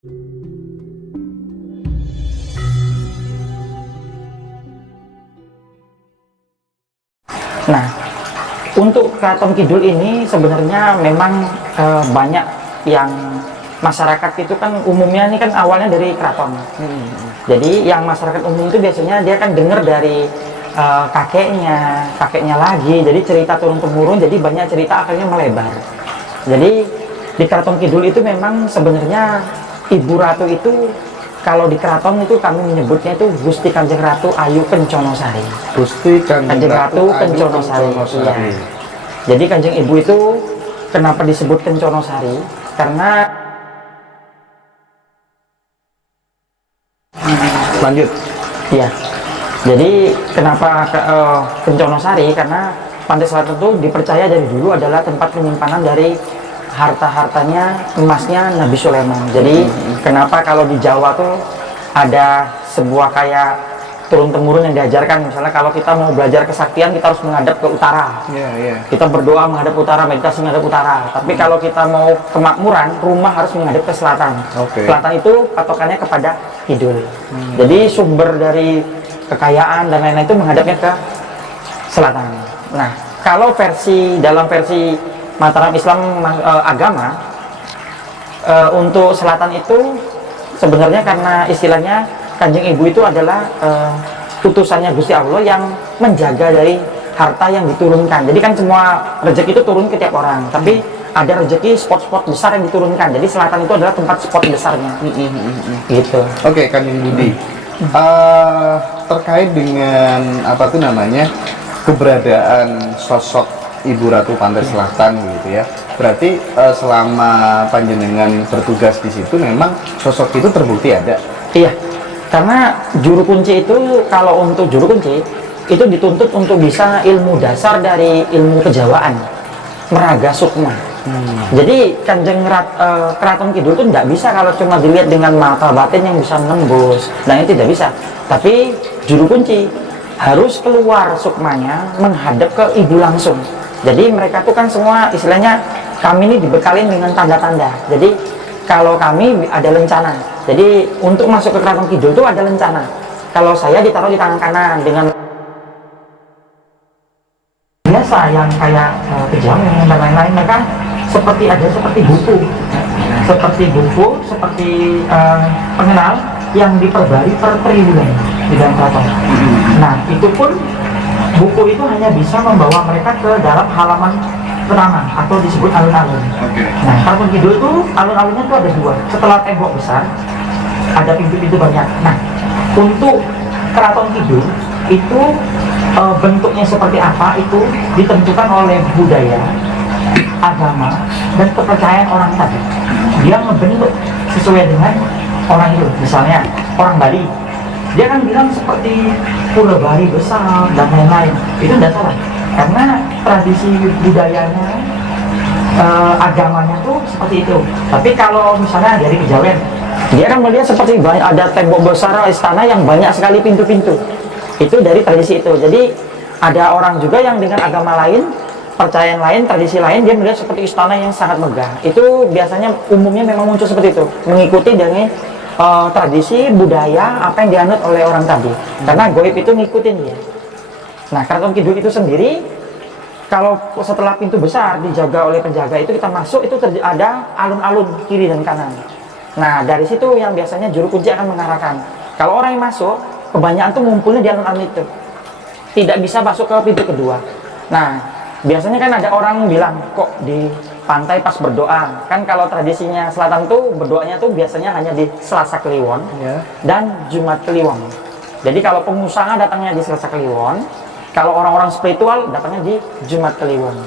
Nah, untuk Keraton Kidul ini sebenarnya memang banyak yang masyarakat itu kan umumnya ini kan awalnya dari keraton. Jadi yang masyarakat umum itu biasanya dia kan dengar dari kakeknya lagi. Jadi cerita turun temurun. Jadi banyak cerita akhirnya melebar. Jadi di Keraton Kidul itu memang sebenarnya Ibu Ratu itu kalau di keraton itu kami menyebutnya itu Gusti Kanjeng Ratu Ayu Kenconosari. Gusti Kanjeng Ratu Kenconosari. Iya. Jadi Kanjeng Ibu itu kenapa disebut Kenconosari? Karena lanjut. ya. Jadi kenapa Kenconosari? Karena Pantai Selatan itu dipercaya dari dulu adalah tempat penyimpanan dari harta-hartanya, emasnya Nabi Sulaiman. Jadi kenapa kalau di Jawa tuh ada sebuah kayak turun-temurun yang diajarkan, misalnya kalau kita mau belajar kesaktian kita harus menghadap ke utara. Kita berdoa menghadap utara, meditasi menghadap utara. Tapi kalau kita mau kemakmuran, rumah harus menghadap ke selatan. Selatan itu patokannya kepada kidul. Jadi sumber dari kekayaan dan lain-lain itu menghadapnya ke selatan. Nah, kalau dalam versi Mataram Islam agama, untuk selatan itu sebenarnya karena istilahnya Kanjeng Ibu itu adalah utusannya Gusti Allah yang menjaga dari harta yang diturunkan. Jadi kan semua rezeki itu turun ke tiap orang, tapi ada rezeki spot-spot besar yang diturunkan. Jadi selatan itu adalah tempat spot besarnya. Gitu. Oke, Kanjeng Budi. Terkait dengan apa tuh namanya keberadaan sosok Ibu Ratu Pantai Selatan gitu ya. Berarti selama panjenengan bertugas di situ memang sosok itu terbukti ada. Iya. Karena juru kunci itu, kalau untuk juru kunci itu dituntut untuk bisa ilmu dasar dari ilmu kejawaan, meraga sukma. Jadi Keraton Kidul itu tidak bisa kalau cuma dilihat dengan mata batin yang bisa menembus. Nah, itu tidak bisa. Tapi juru kunci harus keluar sukmanya menghadap ke ibu langsung. Jadi mereka tuh kan semua istilahnya kami ini dibekalin dengan tanda-tanda. Jadi kalau kami ada lencana. Jadi untuk masuk ke Keraton Kidul itu ada lencana. Kalau saya ditaruh di tangan kanan dengan biasa yang kayak kejawen dan lain-lain, mereka seperti buku, seperti pengenal yang diperbari per triwulan di dalam keraton. Nah, itu pun buku itu hanya bisa membawa mereka ke dalam halaman pertama atau disebut alun-alun. Nah, Keraton Kidul itu alun-alunnya itu ada dua. Setelah tembok besar, ada pintu-pintu banyak. Nah, untuk Keraton Kidul itu bentuknya seperti apa itu ditentukan oleh budaya, agama, dan kepercayaan orang tadi. Dia membentuk sesuai dengan orang itu. Misalnya orang Bali, dia kan bilang seperti Pulau Bali besar dan lain-lain. Itu tidak salah, karena tradisi budayanya, agamanya tuh seperti itu. Tapi kalau misalnya dari kejawen, dia kan melihat seperti ada tembok besar istana yang banyak sekali pintu-pintu. Itu dari tradisi itu. Jadi ada orang juga yang dengan agama lain, percayaan lain, tradisi lain, dia melihat seperti istana yang sangat megah. Itu biasanya umumnya memang muncul seperti itu, mengikuti dengan tradisi budaya apa yang dianut oleh orang tadi. Karena goib itu ngikutin dia. Nah, Keraton Kidul itu sendiri, kalau setelah pintu besar dijaga oleh penjaga itu kita masuk, itu ada alun-alun kiri dan kanan. Nah, dari situ yang biasanya juru kunci akan mengarahkan. Kalau orang yang masuk, kebanyakan tuh ngumpulnya di alun-alun itu, tidak bisa masuk ke pintu kedua. Nah, biasanya kan ada orang bilang, kok di pantai pas berdoa, kan kalau tradisinya selatan tuh berdoanya tuh biasanya hanya di Selasa Kliwon dan Jumat Kliwon. Jadi kalau pengusaha datangnya di Selasa Kliwon, kalau orang-orang spiritual datangnya di Jumat Kliwon.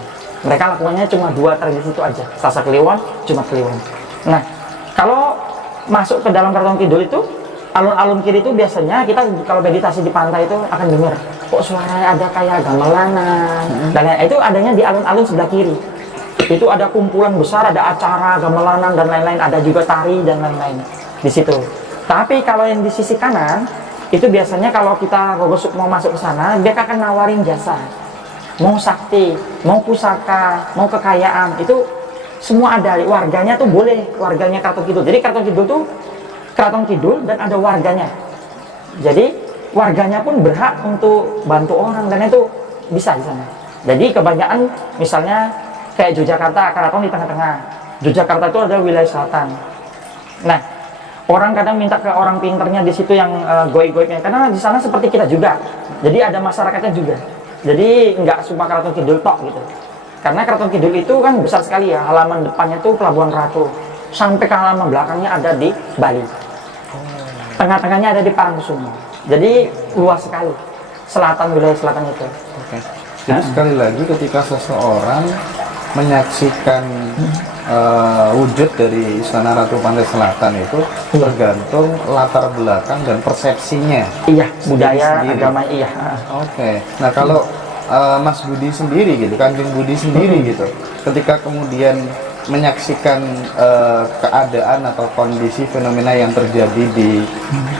Mereka lakukannya cuma dua tradisi itu aja, Selasa Kliwon, Jumat Kliwon. Nah, kalau masuk ke dalam Keraton Kidul itu, alun-alun kiri itu biasanya kita kalau meditasi di pantai itu akan dengar kok suaranya ada kayak gamelanan, dan itu adanya di alun-alun sebelah kiri. Itu ada kumpulan besar, ada acara gamelanan dan lain-lain, ada juga tari dan lain-lain di situ. Tapi kalau yang di sisi kanan itu biasanya kalau kita mau masuk ke sana, dia akan nawarin jasa, mau sakti, mau pusaka, mau kekayaan. Itu semua ada, warganya tuh boleh, warganya Keraton Kidul. Jadi Keraton Kidul tuh Keraton Kidul dan ada warganya. Jadi warganya pun berhak untuk bantu orang dan itu bisa di sana. Jadi kebanyakan misalnya kayak Yogyakarta, Keraton di tengah-tengah. Yogyakarta itu ada wilayah selatan. Nah, orang kadang minta ke orang pinternya di situ yang goib-goibnya, karena di sana seperti kita juga. Jadi ada masyarakatnya juga. Jadi nggak cuma Keraton Kidul tok gitu. Karena Keraton Kidul itu kan besar sekali ya, halaman depannya tuh Pelabuhan Ratu, sampai ke halaman belakangnya ada di Bali, tengah-tengahnya ada di Parangkusumo. Jadi luas sekali, wilayah selatan itu. Oke. Jadi sekali lagi ketika seseorang menyaksikan wujud dari Istana Ratu Pantai Selatan itu tergantung latar belakang dan persepsinya. Iya, budaya, sendiri. agama, iya. Oke. Nah kalau Mas Budi sendiri gitu, Kanjeng Budi sendiri gitu, ketika kemudian menyaksikan keadaan atau kondisi fenomena yang terjadi di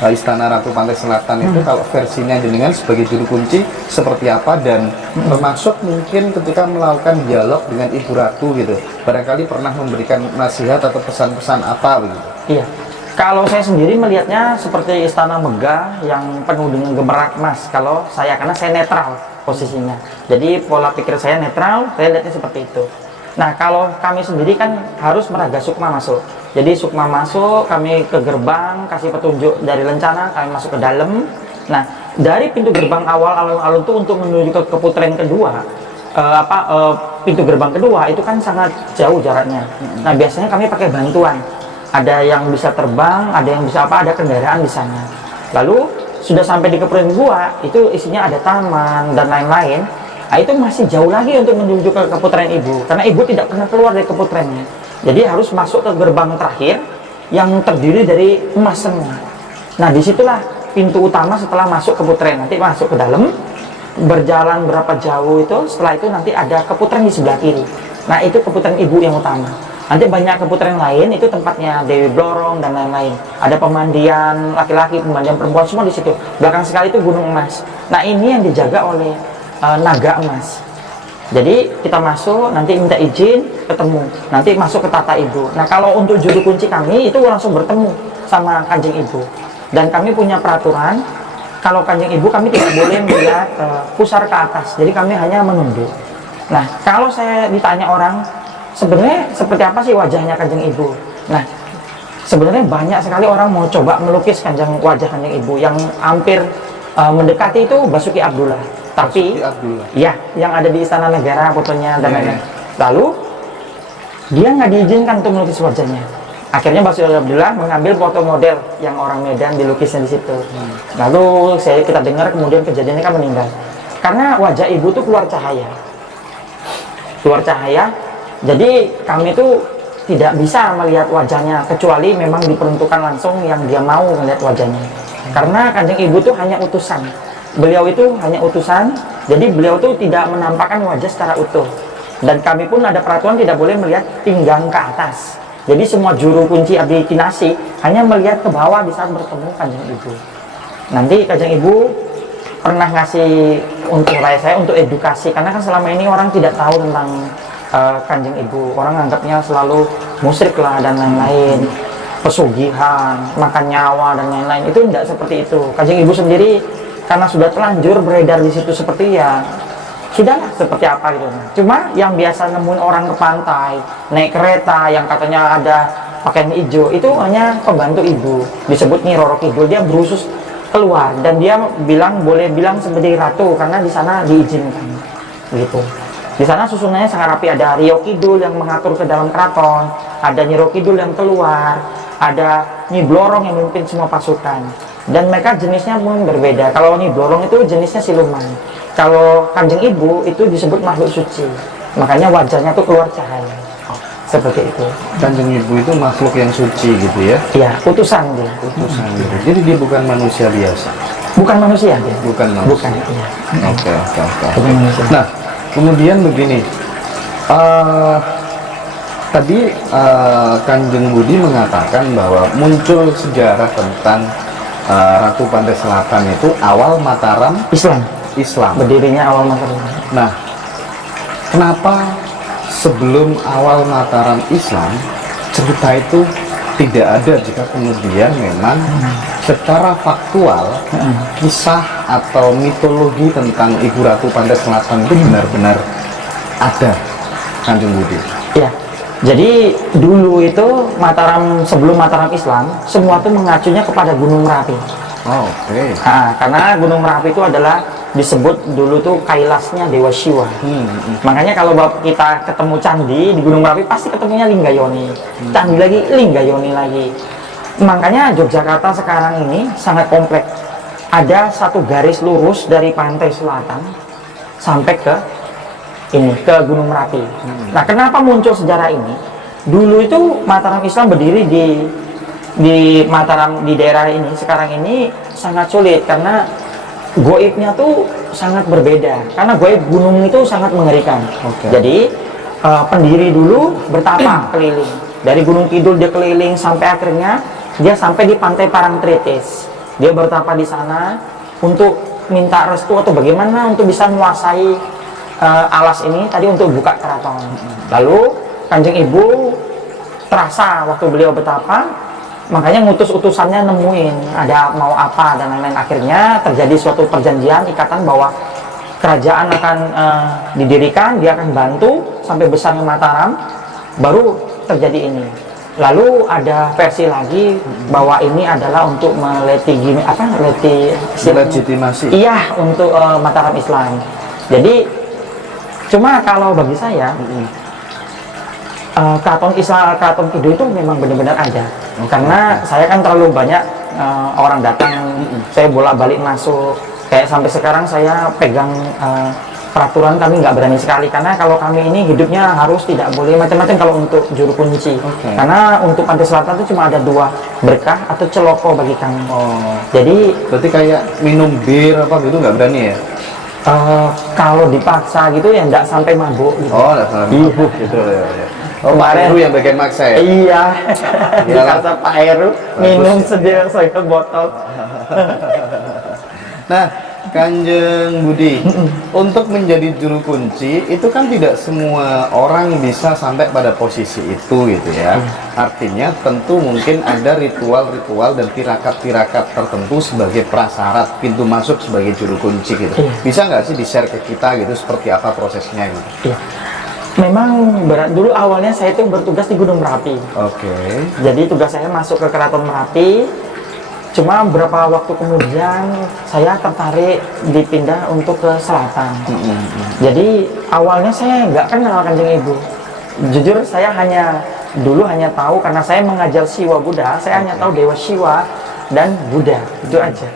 Istana Ratu Pantai Selatan itu, kalau versinya jenengan sebagai juru kunci seperti apa, dan termasuk mungkin ketika melakukan dialog dengan Ibu Ratu gitu, barangkali pernah memberikan nasihat atau pesan-pesan apa begitu? Iya. Kalau saya sendiri melihatnya seperti istana megah yang penuh dengan gemerlap emas. Kalau saya, karena saya netral posisinya. Jadi pola pikir saya netral, saya lihatnya seperti itu. Nah, kalau kami sendiri kan harus meraga sukma masuk. Jadi sukma masuk, kami ke gerbang, kasih petunjuk dari lencana, kami masuk ke dalam. Nah, dari pintu gerbang awal alun-alun itu untuk menuju ke keputaran kedua, pintu gerbang kedua itu kan sangat jauh jaraknya. Nah, biasanya kami pakai bantuan. Ada yang bisa terbang, ada yang bisa ada kendaraan di sana. Lalu sudah sampai di keputaran kedua, itu isinya ada taman dan lain-lain. Nah, itu masih jauh lagi untuk menuju ke keputaran ibu, karena ibu tidak pernah keluar dari keputarannya. Jadi harus masuk ke gerbang terakhir yang terdiri dari emas semua. Nah, disitulah pintu utama setelah masuk keputaran. Nanti masuk ke dalam, berjalan berapa jauh itu, setelah itu nanti ada keputaran di sebelah kiri. Nah, itu keputaran ibu yang utama. Nanti banyak keputaran lain, itu tempatnya Dewi Blorong dan lain-lain. Ada pemandian laki-laki, pemandian perempuan, semua di situ. Belakang sekali itu Gunung Emas. Nah, ini yang dijaga oleh naga emas. Jadi kita masuk, nanti minta izin, ketemu, nanti masuk ke tata ibu. Nah, kalau untuk juru kunci kami itu langsung bertemu sama Kanjeng Ibu. Dan kami punya peraturan, kalau Kanjeng Ibu kami tidak boleh melihat pusar ke atas. Jadi kami hanya menunduk. Nah, kalau saya ditanya orang, sebenarnya seperti apa sih wajahnya Kanjeng Ibu? Nah, sebenarnya banyak sekali orang mau coba melukis wajah Kanjeng Ibu. Yang hampir mendekati itu Basuki Abdullah. Tapi ya, yang ada di Istana Negara fotonya dan lain-lain. Lalu dia nggak diizinkan untuk melukis wajahnya. Akhirnya Basuki Abdullah mengambil foto model yang orang Medan dilukisnya di situ. Lalu kita dengar kemudian kejadiannya kan meninggal. Karena wajah ibu tuh keluar cahaya. Jadi kami tuh tidak bisa melihat wajahnya kecuali memang diperuntukkan langsung yang dia mau melihat wajahnya. Karena Kanjeng Ibu tuh hanya utusan. Beliau itu hanya utusan, jadi beliau tuh tidak menampakkan wajah secara utuh. Dan kami pun ada peraturan tidak boleh melihat pinggang ke atas. Jadi semua juru kunci abdi kinasi hanya melihat ke bawah di saat bertemu Kanjeng Ibu. Nanti Kanjeng Ibu pernah ngasih untuk saya untuk edukasi, karena kan selama ini orang tidak tahu tentang Kanjeng Ibu. Orang anggapnya selalu musyrik lah dan lain-lain, pesugihan, makan nyawa dan lain-lain. Itu tidak seperti itu. Kanjeng Ibu sendiri karena sudah telanjur beredar di situ seperti ya sudahlah seperti apa gitu. Cuma yang biasa nemuin orang ke pantai naik kereta yang katanya ada pakaian hijau, itu hanya pembantu ibu, disebut Nyi Roro Kidul. Dia berusus keluar dan dia boleh bilang sebagai ratu karena di sana diizinkan gitu. Di sana susunannya sangat rapi, ada Rio Kidul yang mengatur ke dalam keraton, ada Nyi Roro Kidul yang keluar, ada Nyi Blorong yang memimpin semua pasukan. Dan mereka jenisnya pun berbeda. Kalau Nyi Blorong itu jenisnya siluman. Kalau Kanjeng Ibu itu disebut makhluk suci. Makanya wajahnya tuh keluar cahaya. Seperti itu. Kanjeng Ibu itu makhluk yang suci gitu ya? Iya, utusan dia. Utusan gitu. Jadi dia bukan manusia biasa. Bukan manusia dia. Bukan manusia. Bukan, iya. Oke. Bukan manusia. Nah, kemudian begini. Tadi Kanjeng Budi mengatakan bahwa muncul sejarah tentang Ratu Pantai Selatan itu awal Mataram Islam. Berdirinya awal Mataram. Nah, kenapa sebelum awal Mataram Islam, cerita itu tidak ada jika kemudian memang secara faktual kisah atau mitologi tentang Ibu Ratu Pantai Selatan itu benar-benar ada, Kanjeng Budi. Ya, jadi dulu itu Mataram, sebelum Mataram Islam, semua itu mengacunya kepada Gunung Merapi. Oh, oke. Nah, karena Gunung Merapi itu adalah disebut dulu tuh kailasnya Dewa Siwa. Makanya kalau kita ketemu candi di Gunung Merapi pasti ketemunya Linggayoni. Candi lagi, Linggayoni lagi. Makanya Yogyakarta sekarang ini sangat kompleks. Ada satu garis lurus dari pantai selatan sampai ke ini, ke Gunung Merapi. Nah, kenapa muncul sejarah ini? Dulu itu Mataram Islam berdiri di Mataram, di daerah ini sekarang ini sangat sulit karena goibnya tuh sangat berbeda, karena goib gunung itu sangat mengerikan. Jadi pendiri dulu bertapa keliling dari Gunung Kidul, dia keliling sampai akhirnya dia sampai di pantai Parangtritis. Dia bertapa di sana untuk minta restu atau bagaimana untuk bisa menguasai alas ini tadi untuk buka keraton. Lalu Kanjeng Ibu terasa waktu beliau bertapa, makanya ngutus utusannya nemuin ada mau apa dan lain-lain. Akhirnya terjadi suatu perjanjian ikatan bahwa kerajaan akan didirikan, dia akan bantu sampai besarnya Mataram, baru terjadi ini. Lalu ada versi lagi bahwa ini adalah untuk legitimasi. Iya, untuk Mataram Islam. Jadi cuma kalau bagi saya Keraton Islam, Keraton Kidul itu memang benar-benar ada. Karena saya kan terlalu banyak orang datang, saya bolak-balik masuk. Kayak sampai sekarang saya pegang peraturan, kami nggak berani sekali karena kalau kami ini hidupnya harus tidak boleh macam-macam kalau untuk juru kunci. Karena untuk Pantai Selatan itu cuma ada 2 berkah atau celoko bagi kami. Jadi berarti kayak minum bir apa gitu nggak berani ya? Kalau dipaksa gitu ya nggak sampai mabuk gitu. Oh, nggak sampai mabuk gitu ya. Oh, Pak Kemarin Heru yang bagian maksa ya? Iya, Iyalah. dikata Pak Heru minum sendiri saya botol. Nah, Kanjeng Budi, untuk menjadi juru kunci itu kan tidak semua orang bisa sampai pada posisi itu gitu ya. Artinya tentu mungkin ada ritual-ritual dan tirakat-tirakat tertentu sebagai prasyarat pintu masuk sebagai juru kunci gitu. Bisa nggak sih di-share ke kita gitu seperti apa prosesnya gitu? Iya. Memang berat. Dulu awalnya saya itu bertugas di Gunung Merapi. Jadi tugas saya masuk ke Keraton Merapi. Cuma beberapa waktu kemudian saya tertarik dipindah untuk ke selatan. Jadi awalnya saya nggak kenal Kanjeng Ibu. Jujur saya dulu hanya tahu karena saya mengajar Siwa Buddha, saya hanya tahu Dewa Siwa dan Buddha, itu aja.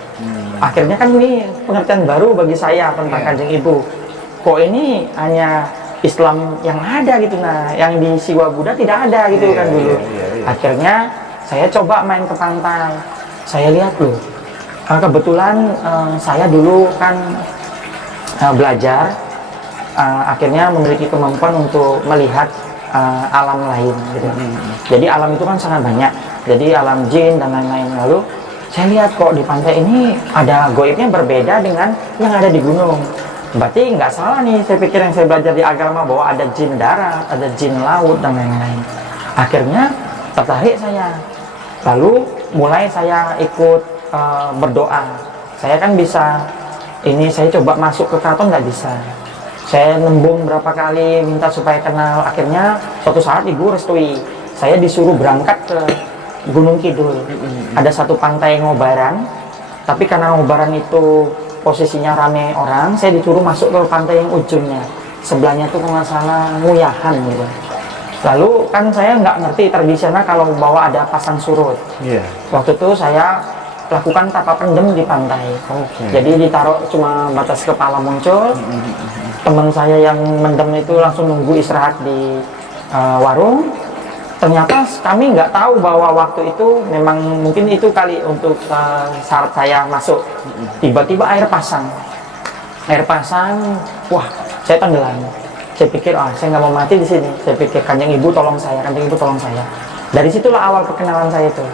Akhirnya kan ini pengertian baru bagi saya tentang Kanjeng Ibu. Kok ini hanya Islam yang ada gitu, nah yang di Siwa Buddha tidak ada gitu kan dulu. Akhirnya saya coba main ke pantai, saya lihat loh, kebetulan saya dulu kan belajar, akhirnya memiliki kemampuan untuk melihat alam lain gitu. Jadi alam itu kan sangat banyak, jadi alam jin dan lain-lain. Lalu saya lihat kok di pantai ini ada goibnya berbeda dengan yang ada di gunung. Berarti nggak salah nih, saya pikir yang saya belajar di agama bahwa ada jin darat, ada jin laut dan lain-lain. Akhirnya tertarik saya, lalu mulai saya ikut berdoa. Saya kan bisa, ini saya coba masuk ke keraton nggak bisa. Saya nembung berapa kali minta supaya kenal. Akhirnya suatu saat ibu restui, saya disuruh berangkat ke Gunung Kidul. Ada satu pantai Ngobaran, tapi karena Ngobaran itu posisinya rame orang, saya disuruh masuk ke pantai yang ujungnya. Sebelahnya tuh kalau nggak salah Nguyahan gitu. Lalu kan saya nggak ngerti tradisional kalau bawa ada pasang surut. Waktu itu saya lakukan tapa pendem di pantai. Jadi ditaruh cuma batas kepala muncul. Teman saya yang mendem itu langsung nunggu istirahat di warung. Ternyata kami nggak tahu bahwa waktu itu memang mungkin itu kali untuk syarat saya masuk. Tiba-tiba air pasang, wah saya tenggelam. Saya pikir saya nggak mau mati di sini. Saya pikir Kanjeng Ibu tolong saya, Kanjeng Ibu tolong saya. Dari situlah awal perkenalan saya itu.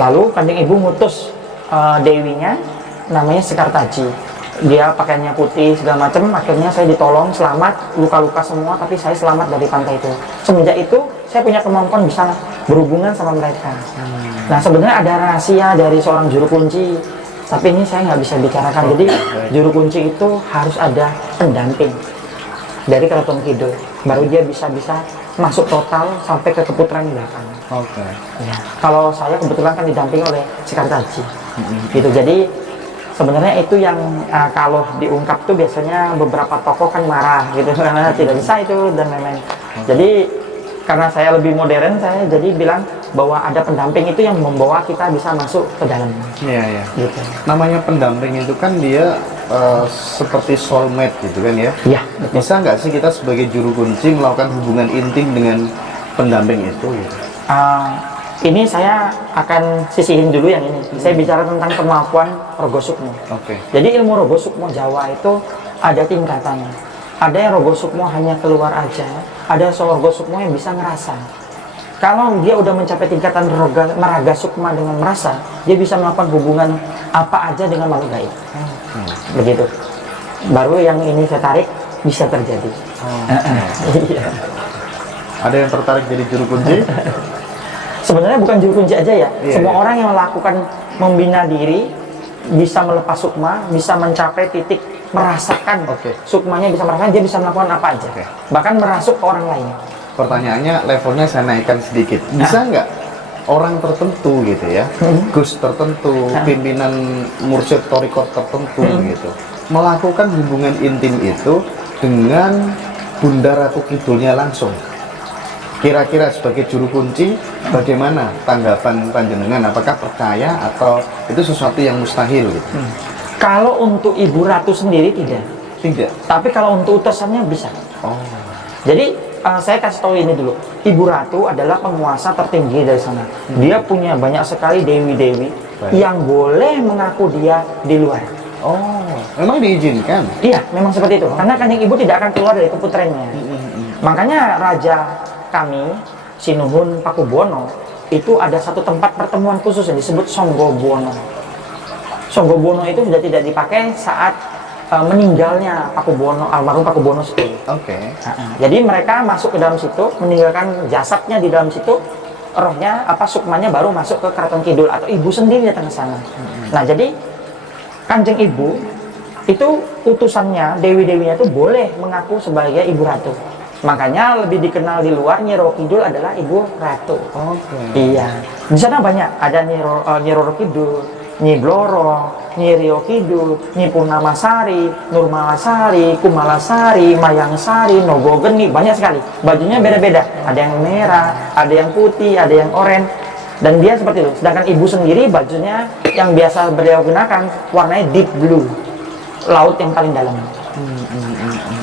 Lalu Kanjeng Ibu ngutus dewinya, namanya Sekartaji. dia pakaiannya putih segala macam, akhirnya saya ditolong selamat, luka-luka semua, tapi saya selamat dari pantai itu. Semenjak itu saya punya kemampuan bisa berhubungan sama mereka. Nah sebenarnya ada rahasia dari seorang juru kunci, tapi ini saya nggak bisa bicarakan. Jadi juru kunci itu harus ada pendamping dari Keraton Kidul, baru dia bisa masuk total sampai ke keputaran belakang. Oke. Ya. Kalau saya kebetulan kan didampingi oleh Sekartaji, gitu. Jadi sebenarnya itu yang kalau diungkap tuh biasanya beberapa tokoh kan marah gitu karena tidak bisa itu dan lain-lain. Jadi karena saya lebih modern, saya jadi bilang bahwa ada pendamping itu yang membawa kita bisa masuk ke dalam. Iya, iya. Gitu. Namanya pendamping itu kan dia seperti soulmate gitu kan ya. Iya, betul. Bisa nggak sih kita sebagai juru kunci melakukan hubungan intim dengan pendamping itu gitu? Ini saya akan sisihin dulu yang ini. Saya bicara tentang kemampuan Rogo Sukmo. Oke. Jadi ilmu Rogo Sukmo Jawa itu ada tingkatannya. Ada yang Rogo Sukmo hanya keluar aja, ada Rogo Sukmo yang bisa ngerasa. Kalau dia udah mencapai tingkatan meraga sukma dengan merasa, dia bisa melakukan hubungan apa aja dengan makhluk gaib. Begitu. Baru yang ini saya tarik bisa terjadi. Iya. Ada yang tertarik jadi juru kunci? Sebenarnya bukan juru kunci aja ya. Iya, Semua iya. orang yang melakukan membina diri bisa melepas sukma, bisa mencapai titik merasakan Oke. sukmanya, bisa merasakan, dia bisa melakukan apa aja. Oke. Bahkan merasuk ke orang lain. Pertanyaannya levelnya saya naikkan sedikit. Bisa nggak orang tertentu gitu ya, gus tertentu, pimpinan mursyid torikot tertentu gitu, melakukan hubungan intim itu dengan Bunda Ratu Kidulnya langsung? Kira-kira sebagai juru kunci, bagaimana tanggapan panjenengan? Apakah percaya atau itu sesuatu yang mustahil gitu? Kalau untuk Ibu Ratu sendiri tidak. Tidak. Tapi kalau untuk utusannya bisa. Oh, Jadi saya kasih tahu ini dulu. Ibu Ratu adalah penguasa tertinggi dari sana. Dia punya banyak sekali dewi-dewi Baik. yang boleh mengaku dia di luar. oh, memang diizinkan? Iya, memang seperti itu. Karena Kanjeng Ibu tidak akan keluar dari keputrennya. Makanya raja kami, Sinuhun Pakubono, itu ada satu tempat pertemuan khusus yang disebut Songgobuwono. Songgobuwono itu sudah tidak dipakai saat meninggalnya Pakubono, almarhum Pakubono 10. Oke. Jadi mereka masuk ke dalam situ, meninggalkan jasadnya di dalam situ, rohnya sukmanya baru masuk ke Keraton Kidul atau ibu sendiri datang ke sana. Nah, jadi Kanjeng Ibu itu utusannya, dewi-dewinya itu boleh mengaku sebagai Ibu Ratu. Makanya lebih dikenal di luar Nyi Roro Kidul adalah Ibu Ratu. Oke. Iya. Di sana banyak, ada Nyi Roro Kidul, Nyi Bloro, Nyi Rio Kidul, Nyi Purnamasari, Nurmalasari, Kumalasari, Mayangsari, Nogogeni, banyak sekali. Bajunya beda-beda, ada yang merah, ada yang putih, ada yang oranye, dan dia seperti itu. Sedangkan ibu sendiri bajunya yang biasa beliau gunakan warnanya deep blue, laut yang paling dalam.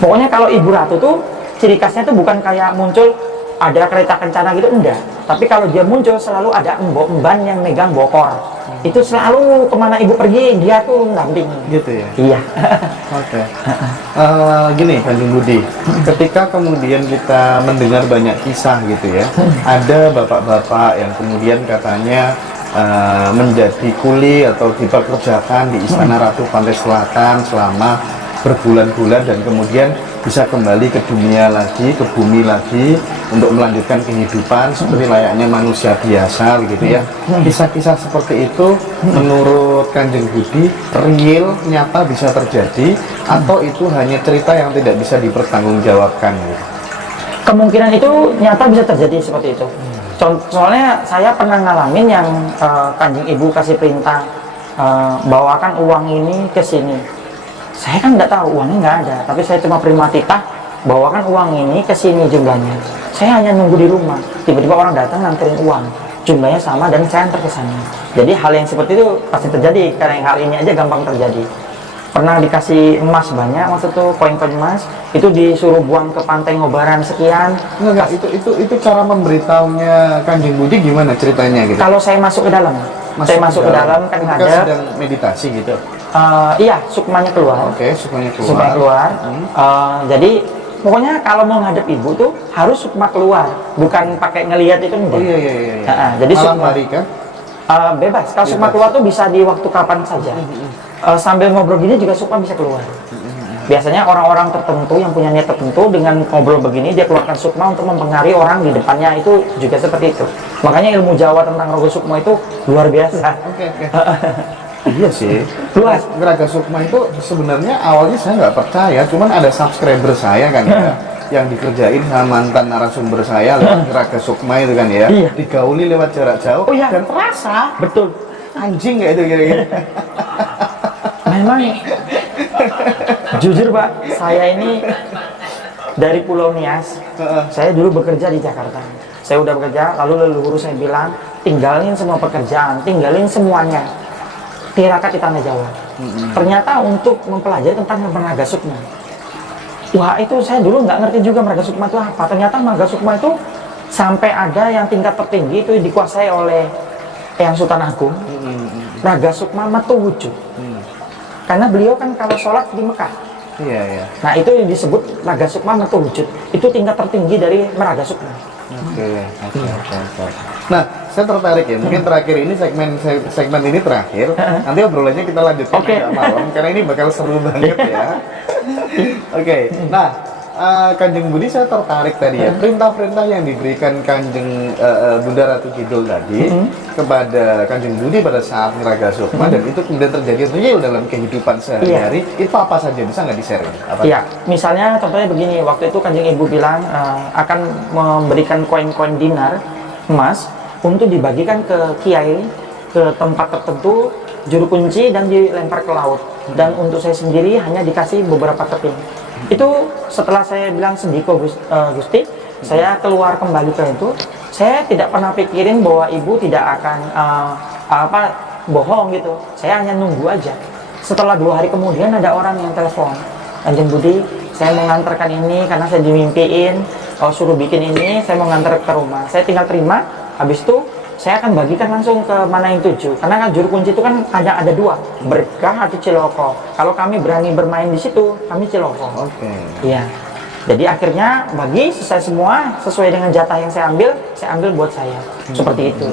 Pokoknya kalau Ibu Ratu tuh ciri khasnya tuh bukan kayak muncul ada kereta kencana gitu, enggak. Tapi kalau dia muncul selalu ada emban yang megang bokor. Itu selalu kemana ibu pergi dia tuh mendampingi. Gitu ya? Iya. Oke. Gini Kanjeng Budi, ketika kemudian kita mendengar banyak kisah gitu ya, ada bapak-bapak yang kemudian katanya menjadi kuli atau dipekerjakan di Istana Ratu Pantai Selatan selama berbulan-bulan dan kemudian bisa kembali ke dunia lagi, ke bumi lagi untuk melanjutkan kehidupan seperti layaknya manusia biasa begitu ya. Kisah-kisah seperti itu menurut Kanjeng Budi real, nyata bisa terjadi atau itu hanya cerita yang tidak bisa dipertanggungjawabkan gitu? Kemungkinan itu nyata bisa terjadi seperti itu. Soalnya saya pernah ngalamin yang Kanjeng Ibu kasih perintah bawakan uang ini ke sini. Saya kan nggak tahu, uangnya nggak ada, tapi saya cuma terima titah, bawakan uang ini ke sini jumlahnya. Saya hanya nunggu di rumah, tiba-tiba orang datang nganterin uang, jumlahnya sama dan saya antar ke sana. Jadi hal yang seperti itu pasti terjadi, karena hal ini aja gampang terjadi. Pernah dikasih emas banyak, maksud tuh koin-koin emas, itu disuruh buang ke pantai Ngobaran sekian. Enggak, itu cara memberitahunya Kanjeng Budi gimana ceritanya gitu? Kalau saya masuk ke dalam, saya masuk ke dalam kan ketika ada, sedang meditasi gitu. iya sukmanya keluar. Oke, sukmanya keluar. Supaya keluar. Jadi pokoknya kalau mau ngadep ibu tuh harus sukma keluar, bukan pakai ngelihat itu enggak. Oh, iya. Jadi Malam sukma hari kan? bebas. Kalau sukma keluar tuh bisa di waktu kapan saja. sambil ngobrol gini juga sukma bisa keluar. Biasanya orang-orang tertentu yang punya niat tertentu dengan ngobrol begini dia keluarkan sukma untuk mempengaruhi orang di depannya, itu juga seperti itu. Makanya ilmu Jawa tentang Raga Sukma itu luar biasa. Oke. Iya sih. Luas. Raga Sukma itu sebenarnya awalnya saya nggak percaya, cuman ada subscriber saya kan ya, yang dikerjain sama mantan narasumber saya lewat Raga Sukma itu kan ya, Iya. digauli lewat jarak jauh, Oh iya. dan terasa Betul. anjing nggak itu kira-kira. Memang jujur Pak, saya ini dari Pulau Nias. Saya dulu bekerja di Jakarta. Saya udah bekerja, lalu leluhur saya bilang, tinggalin semua pekerjaan, tinggalin semuanya, tirakat di tanah Jawa. Ternyata untuk mempelajari tentang Raga Sukma. Wah, itu saya dulu nggak ngerti juga Raga Sukma itu apa. Ternyata Raga Sukma itu sampai ada yang tingkat tertinggi itu dikuasai oleh Eyang Sultan Agung. Raga Sukma Metu Wujud. Karena beliau kan kalau sholat di Mekah. Iya. Nah itu yang disebut Raga Sukma Metu Wujud. Itu tingkat tertinggi dari Raga Sukma. Oke. Nah, saya tertarik ya. Mungkin terakhir ini segmen ini terakhir. Nanti obrolannya kita lanjutkan Oke. agak malam karena ini bakal seru banget ya. Oke. Nah, Kanjeng Budi saya tertarik tadi ya, perintah-perintah yang diberikan Kanjeng Bunda Ratu Kidul tadi kepada Kanjeng Budi pada saat Raga Sukma, dan itu kemudian terjadi real dalam kehidupan sehari-hari. Itu apa saja, bisa nggak di-share? Iya, misalnya contohnya begini, waktu itu Kanjeng Ibu bilang akan memberikan koin-koin dinar emas untuk dibagikan ke kiai, ke tempat tertentu, juru kunci, dan dilempar ke laut. Dan untuk saya sendiri hanya dikasih beberapa keping. Itu setelah saya bilang sendiko Gusti, saya keluar kembali ke itu. Saya tidak pernah pikirin bahwa ibu tidak akan bohong gitu. Saya hanya nunggu aja. Setelah 2 hari kemudian ada orang yang telepon, Kanjeng Budi, saya mau nganterkan ini karena saya dimimpiin, suruh bikin ini, saya mau nganter ke rumah. Saya tinggal terima, habis itu saya akan bagikan langsung ke mana yang tuju. Karena kan juru kunci itu kan hanya ada 2, berkah atau ciloko. Kalau kami berani bermain di situ, kami ciloko. Oke. Iya. Jadi akhirnya bagi selesai semua sesuai dengan jatah yang saya ambil buat saya. Seperti itu.